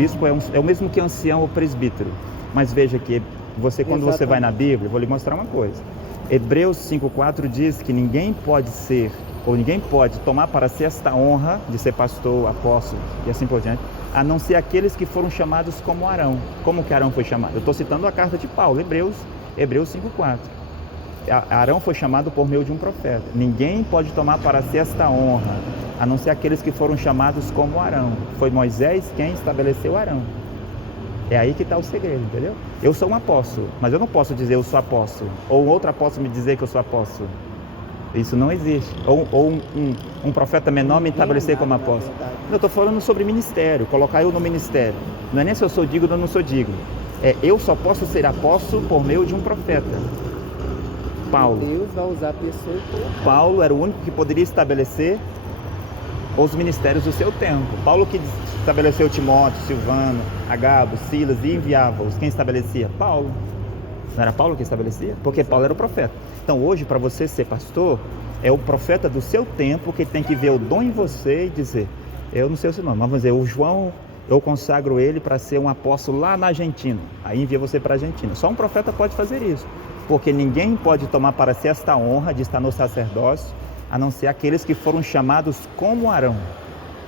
bispo é o mesmo que ancião ou presbítero. Mas veja que quando você vai na Bíblia, eu vou lhe mostrar uma coisa. Hebreus 5,4 diz que ninguém pode tomar para si esta honra de ser pastor, apóstolo e assim por diante, a não ser aqueles que foram chamados como Arão. Como que Arão foi chamado? Eu estou citando a carta de Paulo, Hebreus 5,4. Arão foi chamado por meio de um profeta. Ninguém pode tomar para si esta honra, a não ser aqueles que foram chamados como Arão. Foi Moisés quem estabeleceu Arão. É aí que está o segredo, entendeu? Eu sou um apóstolo, mas eu não posso dizer eu sou apóstolo, ou outro apóstolo me dizer que eu sou apóstolo. Isso não existe. Ou um profeta menor me estabelecer como apóstolo. Eu estou falando sobre ministério, colocar eu no ministério. Não é nem se eu sou digno ou não sou digno. Eu só posso ser apóstolo por meio de um profeta. Paulo. Deus vai usar a pessoa e colocar. Paulo era o único que poderia estabelecer os ministérios do seu tempo. Paulo que estabeleceu Timóteo, Silvano, Agabo, Silas e enviava-os. Quem estabelecia? Paulo. Não era Paulo que estabelecia? Porque Paulo era o profeta. Então hoje, para você ser pastor, é o profeta do seu tempo que tem que ver o dom em você e dizer, eu não sei o seu nome, mas vamos dizer, o João, eu consagro ele para ser um apóstolo lá na Argentina. Aí envia você para a Argentina. Só um profeta pode fazer isso. Porque ninguém pode tomar para si esta honra de estar no sacerdócio, a não ser aqueles que foram chamados como Arão.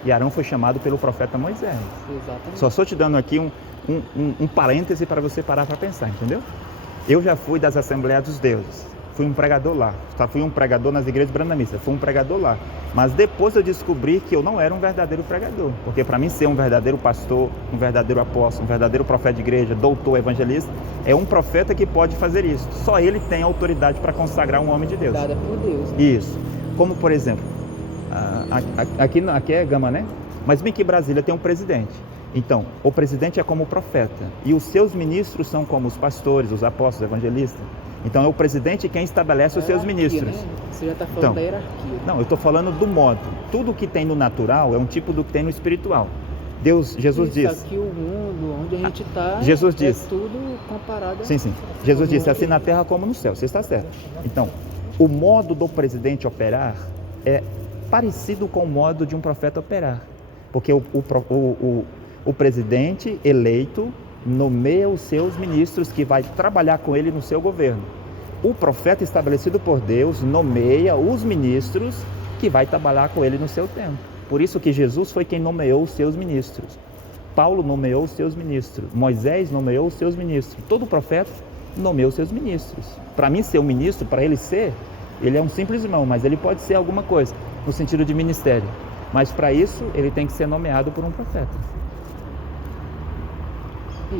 E Arão foi chamado pelo profeta Moisés. Exatamente. Só estou te dando aqui um parêntese para você parar para pensar, entendeu? Eu já fui das Assembleias dos Deuses. Fui um pregador lá. Fui um pregador nas igrejas brandamistas. Fui um pregador lá. Mas depois eu descobri que eu não era um verdadeiro pregador. Porque para mim ser um verdadeiro pastor, um verdadeiro apóstolo, um verdadeiro profeta de igreja, doutor, evangelista, é um profeta que pode fazer isso. Só ele tem autoridade para consagrar um homem de Deus. Dada por Deus. Né? Isso. Como por exemplo, aqui é Gama, né? Mas bem que Brasília tem um presidente. Então, o presidente é como o profeta. E os seus ministros são como os pastores, os apóstolos, evangelistas. Então é o presidente quem estabelece os seus ministros. Né? Você já está falando da hierarquia. Não, eu estou falando do modo. Tudo que tem no natural é um tipo do que tem no espiritual. Jesus diz. Aqui o mundo onde a gente está, Jesus diz. Tudo comparado. Sim. Jesus disse assim na terra como no céu. Você está certo. Então, o modo do presidente operar é parecido com o modo de um profeta operar. Porque o presidente eleito nomeia os seus ministros que vai trabalhar com ele no seu governo. O profeta estabelecido por Deus nomeia os ministros que vai trabalhar com ele no seu tempo. Por isso que Jesus foi quem nomeou os seus ministros. Paulo nomeou os seus ministros. Moisés nomeou os seus ministros. Todo profeta nomeou os seus ministros. Para mim ser um ministro, para ele é um simples irmão, mas ele pode ser alguma coisa no sentido de ministério. Mas para isso ele tem que ser nomeado por um profeta.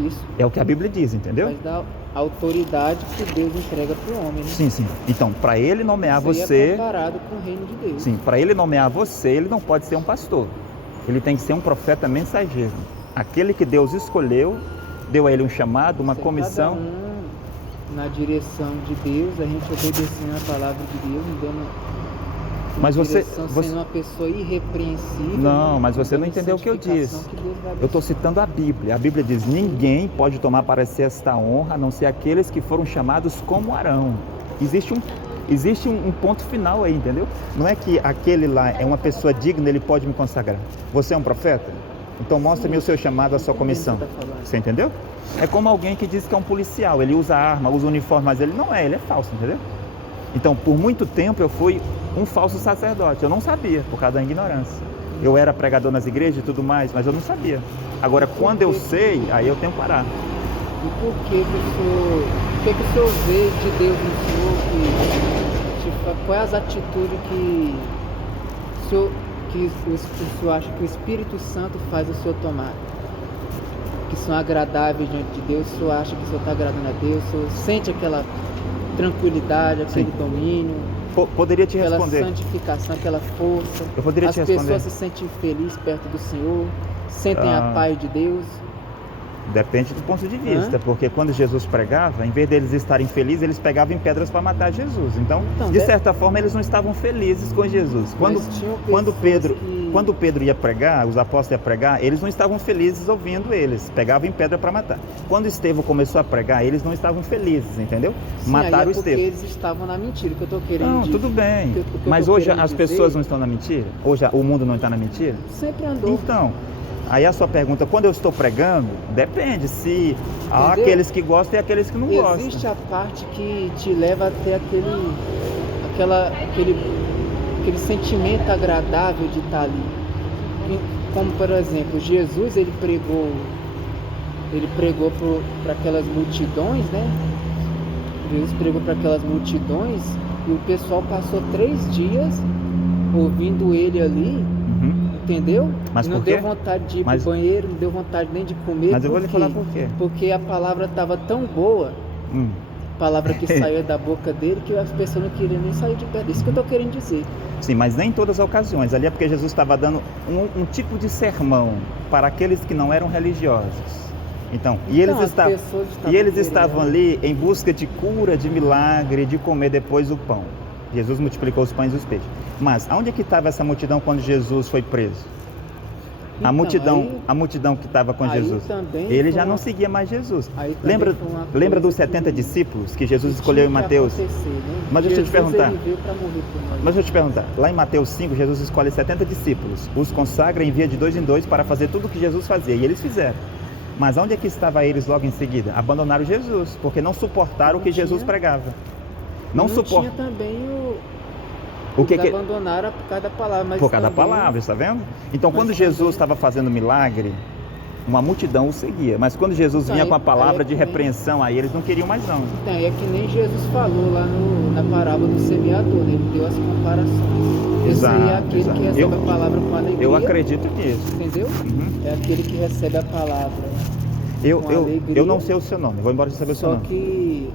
Isso. É o que a Bíblia diz, entendeu? Mas da autoridade que Deus entrega para o homem, né? Sim. Então, para ele nomear Isso você... é comparado com o reino de Deus. Sim, para ele nomear você, ele não pode ser um pastor. Ele tem que ser um profeta mensageiro. Aquele que Deus escolheu, deu a ele um chamado, uma comissão. Cada um na direção de Deus, a gente obedecendo a palavra de Deus, dando... Mas você sendo uma pessoa irrepreensível. Não, mas você não entendeu o que eu disse. Eu estou citando a Bíblia. A Bíblia diz, ninguém pode tomar para si esta honra, a não ser aqueles que foram chamados como Arão. Existe um ponto final aí, entendeu? Não é que aquele lá é uma pessoa digna, ele pode me consagrar. Você é um profeta? Então mostre-me o seu chamado, a sua comissão. Você entendeu? É como alguém que diz que é um policial, ele usa arma, usa uniforme, mas ele não é, ele é falso, entendeu? Então, por muito tempo eu fui um falso sacerdote. Eu não sabia, por causa da ignorância. Eu era pregador nas igrejas e tudo mais, mas eu não sabia. Agora, quando eu sei, aí eu tenho que parar. E por que o senhor vê de Deus no senhor? Quais as atitudes que o senhor acha que o Espírito Santo faz o senhor tomar? Que são agradáveis diante de Deus? O senhor acha que o senhor está agradando a Deus? O senhor sente aquela tranquilidade, aquele domínio, poderia te responder. Aquela santificação, aquela força. Eu poderia te responder. As pessoas se sentem felizes perto do Senhor, sentem a paz de Deus. Depende do ponto de vista, porque quando Jesus pregava, em vez deles estarem felizes, eles pegavam em pedras para matar Jesus. Então, de certa forma, eles não estavam felizes com Jesus. Quando Pedro ia pregar, os apóstolos iam pregar, eles não estavam felizes ouvindo eles, pegavam em pedra para matar. Quando Estevão começou a pregar, eles não estavam felizes, entendeu? Sim, mataram o Estevão. Porque eles estavam na mentira, que eu estou querendo dizer. Não, tudo bem. Mas hoje as pessoas não estão na mentira? Hoje o mundo não está na mentira? Sempre andou. Então, Aí a sua pergunta, quando eu estou pregando, depende se há Entendeu? aqueles que gostam e aqueles que não Existe gostam. a parte que te leva até aquele sentimento agradável de estar ali. Como, por exemplo, Jesus, ele pregou para aquelas multidões, né? Jesus pregou para aquelas multidões e o pessoal passou 3 dias ouvindo ele ali, entendeu? Mas não por quê? deu vontade de ir pro banheiro, não deu vontade nem de comer. Mas eu vou lhe falar por quê. Porque a palavra estava tão boa, a palavra que saía da boca dele, que as pessoas não queriam nem sair de perto. Isso que eu estou querendo dizer. Sim, mas nem em todas as ocasiões. Ali é porque Jesus estava dando um tipo de sermão para aqueles que não eram religiosos. Então, e eles estavam ali em busca de cura, de milagre, de comer depois o pão. Jesus multiplicou os pães e os peixes. Mas aonde é que estava essa multidão quando Jesus foi preso? Então, a multidão que estava com Jesus. Ele já não seguia mais Jesus. Lembra dos 70 discípulos que Jesus escolheu em Mateus? Mas deixa eu te perguntar. Mas deixa eu te perguntar. Lá em Mateus 5, Jesus escolhe 70 discípulos, os consagra e envia de 2 em 2 para fazer tudo o que Jesus fazia. E eles fizeram. Mas onde é que estava eles logo em seguida? Abandonaram Jesus, porque não suportaram o que Jesus pregava. Não tinha também abandonaram por causa da palavra. Mas por causa da palavra, está vendo? Então, quando Jesus estava fazendo milagre, uma multidão o seguia. Mas quando Jesus vinha com a palavra de repreensão, aí eles não queriam mais não. Então, é que nem Jesus falou lá na parábola do semeador, né? Ele deu as comparações. Exato, esse é aquele que recebe a palavra com alegria. Eu acredito nisso. Entendeu? É aquele que recebe a palavra com alegria. Eu não sei o seu nome, vou embora de saber o seu nome. Só que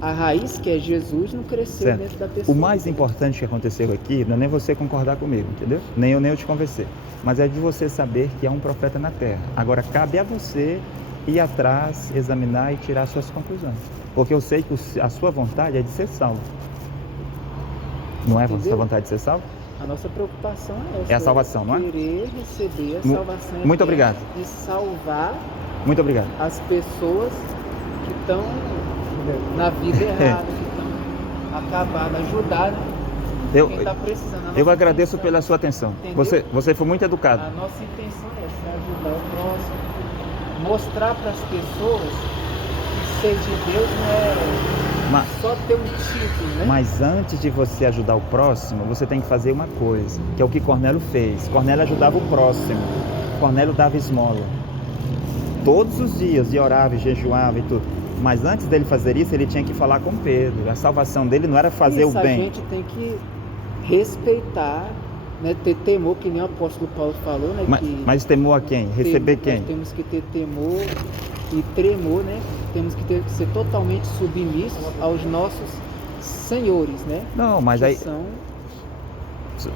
a raiz, que é Jesus, não cresceu dentro da pessoa. O mais importante que aconteceu aqui não é nem você concordar comigo, entendeu? Nem eu te convencer. Mas é de você saber que há um profeta na terra. Agora, cabe a você ir atrás, examinar e tirar suas conclusões. Porque eu sei que a sua vontade é de ser salvo. Não é a sua vontade de ser salvo? A nossa preocupação é essa. É a salvação, não é? Querer receber a salvação. Muito obrigado. De salvar muito obrigado. As pessoas que estão na vida errada, que estão acabadas, ajudar, né? Quem está precisando. Eu agradeço pela sua atenção. Você foi muito educado. A nossa intenção é essa, ajudar o próximo, mostrar para as pessoas que ser de Deus não é só ter um título, né? Mas antes de você ajudar o próximo, você tem que fazer uma coisa, que é o que Cornélio fez. Cornélio ajudava o próximo. Cornélio dava esmola. Todos os dias, e orava, e jejuava e tudo. Mas antes dele fazer isso, ele tinha que falar com Pedro. A salvação dele não era fazer o bem. A gente tem que respeitar, né? Ter temor, que nem o apóstolo Paulo falou, né? Mas temor a quem? Receber quem? Nós temos que ter temor e tremor, né? Temos que ser totalmente submissos aos nossos senhores, né? Não, mas aí...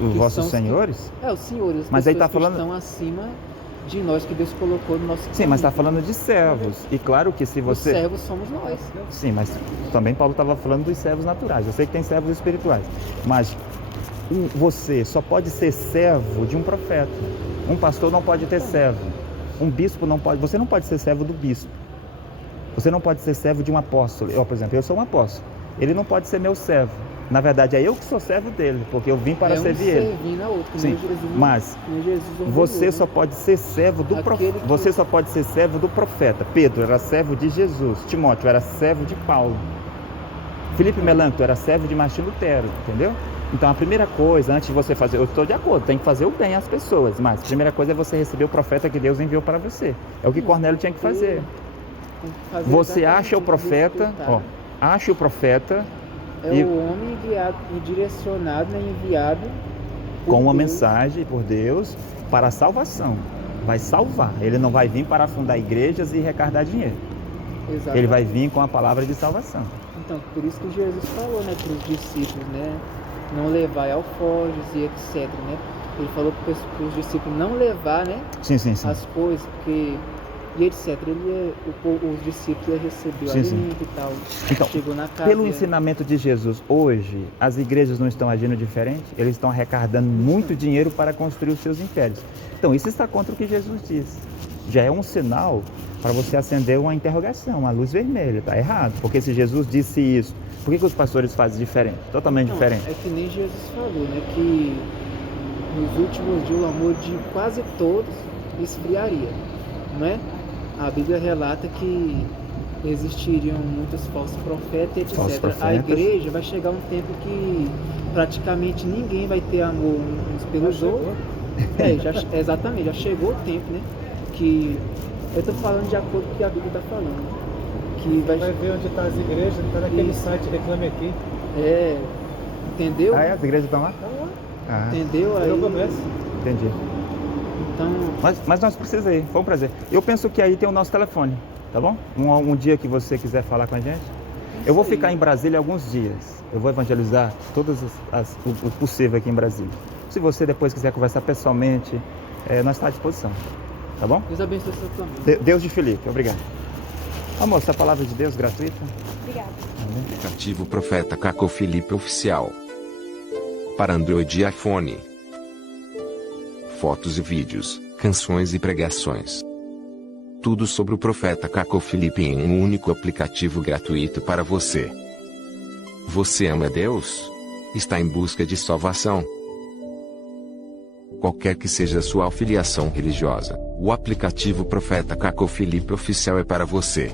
Os vossos senhores? Os senhores. Mas aí está falando... que estão acima de nós, que Deus colocou no nosso caminho. Sim, mas está falando de servos. E claro que se você... Os servos somos nós. Sim, mas também Paulo estava falando dos servos naturais. Eu sei que tem servos espirituais. Mas você só pode ser servo de um profeta. Um pastor não pode ter servo. Um bispo não pode... Você não pode ser servo do bispo. Você não pode ser servo de um apóstolo. Por exemplo, eu sou um apóstolo. Ele não pode ser meu servo. Na verdade, é eu que sou servo dele, porque eu vim para servir ele. Sim, mas você só pode ser servo do profeta. Você só pode ser servo do profeta. Pedro era servo de Jesus. Timóteo era servo de Paulo. Felipe Melanto era servo de Martim Lutero, entendeu? Então a primeira coisa, antes de você fazer, eu estou de acordo, tem que fazer o bem às pessoas, mas a primeira coisa é você receber o profeta que Deus enviou para você. É o que Cornélio tinha que fazer. Você acha o profeta, acha o profeta. O homem enviado e direcionado, né, enviado com uma mensagem por Deus para a salvação. Vai salvar. Ele não vai vir para fundar igrejas e arrecadar dinheiro. Exatamente. Ele vai vir com a palavra de salvação. Então, por isso que Jesus falou, né, para os discípulos, né, não levar alforjes e etc, né? Ele falou para os discípulos não levar, né, as coisas, porque e etc. Os discípulos receberam alimento e tal. Então, chegou na casa, pelo ensinamento de Jesus, hoje, as igrejas não estão agindo diferente? Eles estão arrecadando muito dinheiro para construir os seus impérios. Então, isso está contra o que Jesus disse. Já é um sinal para você acender uma interrogação, uma luz vermelha. Está errado, porque se Jesus disse isso, por que os pastores fazem diferente? Totalmente diferente. É que nem Jesus falou, né? Que nos últimos dias o amor de quase todos esfriaria, não é? A Bíblia relata que existiriam muitos falsos profetas, etc. Falsos profetas. A igreja vai chegar um tempo que praticamente ninguém vai ter amor uns pelos outros. Exatamente, já chegou o tempo, né? Que eu estou falando de acordo com o que a Bíblia está falando. Que vai ver onde está as igrejas, está naquele site Reclame Aqui. Entendeu? As igrejas estão lá? Tá lá. Ah, Entendeu? Aí, Eu começo. entendi. então, Mas nós precisamos ir, foi um prazer. Eu penso que aí tem o nosso telefone, tá bom? Um dia que você quiser falar com a gente. Eu vou ficar em Brasília alguns dias. Eu vou evangelizar todas o possível aqui em Brasília. Se você depois quiser conversar pessoalmente, nós estamos à disposição. Tá bom? Deus abençoe o seu caminho. Deus de Felipe, obrigado. Amor, essa palavra de Deus gratuita. Obrigada. Aplicativo Profeta Caco Felipe Oficial. Para Android e iPhone. Fotos e vídeos, canções e pregações. Tudo sobre o Profeta Caco Felipe em um único aplicativo gratuito para você. Você ama Deus? Está em busca de salvação? Qualquer que seja a sua afiliação religiosa, o aplicativo Profeta Caco Felipe Oficial é para você.